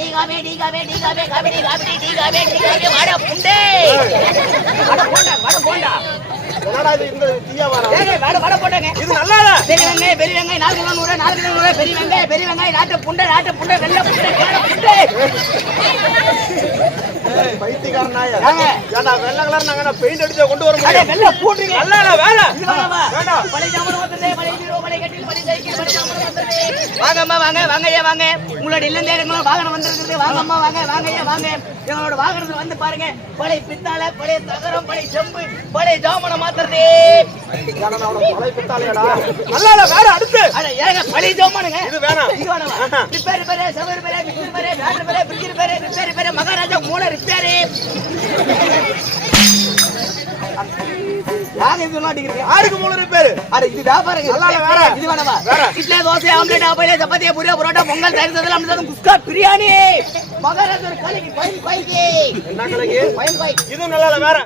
டீகாவே டீகாவே டீகாவே காபடி காபடி டீகாவே டீகாவே வாடா புண்டே. வட போண்டா வட போண்டா என்னடா இது இந்த வட வட போண்டாங்க இது நல்லா இல்ல பெரிய வெங்காயம் பெரிய வெங்காயம் நாலு கிலோ நூறு நாலு கிலோ நூறு பெரிய வெங்காயம் பெரிய வெங்காயம் நாட்டு புண்டை நாட்டு புண்டை வெள்ளை புண்டை கேட புண்டை. பைத்தியக்காரன் நாயா? ஏங்க. ஏன்டா வெள்ளை கலர் நாங்க பெயிண்ட் அடிச்சா கொண்டு வர வெள்ளை நல்லா இல்ல? வேண்டாம். பழைய ஜாமான் பழைய பீரோ, பழைய கட்டில், பழைய சைக்கிள், பழைய ஜாமான் வந்தது. வாங்கம்மா வாங்க வாங்க ஐயா வாங்க. உங்களோட இல்லந்தே எங்களோட வாகனம் வந்திருக்குது. வாங்கம்மா வாங்க வாங்க ஐயா வாங்க. எங்களோட வாகனத்தை வந்து பாருங்க. பழைய பித்தாளை பழைய தகரம் பழைய செம்பு பழைய ஜாமனை மாத்துறது ஏங்க பழைய ஜாமானுங்க இது வேணாம். இது வேணாமா. ரிப்பேர் பேரு செவர் பேரு பேரு பேரு பிரிட்ஜர் பேரு ரிப்பேர் பேரு மகாராஜா மூளை ரிப்பேரு. யாரு இது மாட்டேங்கிறீங்க மூணு பேரு. அட இது நல்லா வேற. இது வேணாமா. வேற. இட்லி தோசை ஆம்லெட் ஆப்பையில சப்பாத்தி பூரியா பரோட்டா பொங்கல் தயிர் சாதம் அமிர்தம் குஸ்கா பிரியாணி. மகாராஜா ஒரு கலைக்கு என்ன இது நல்லா வேற.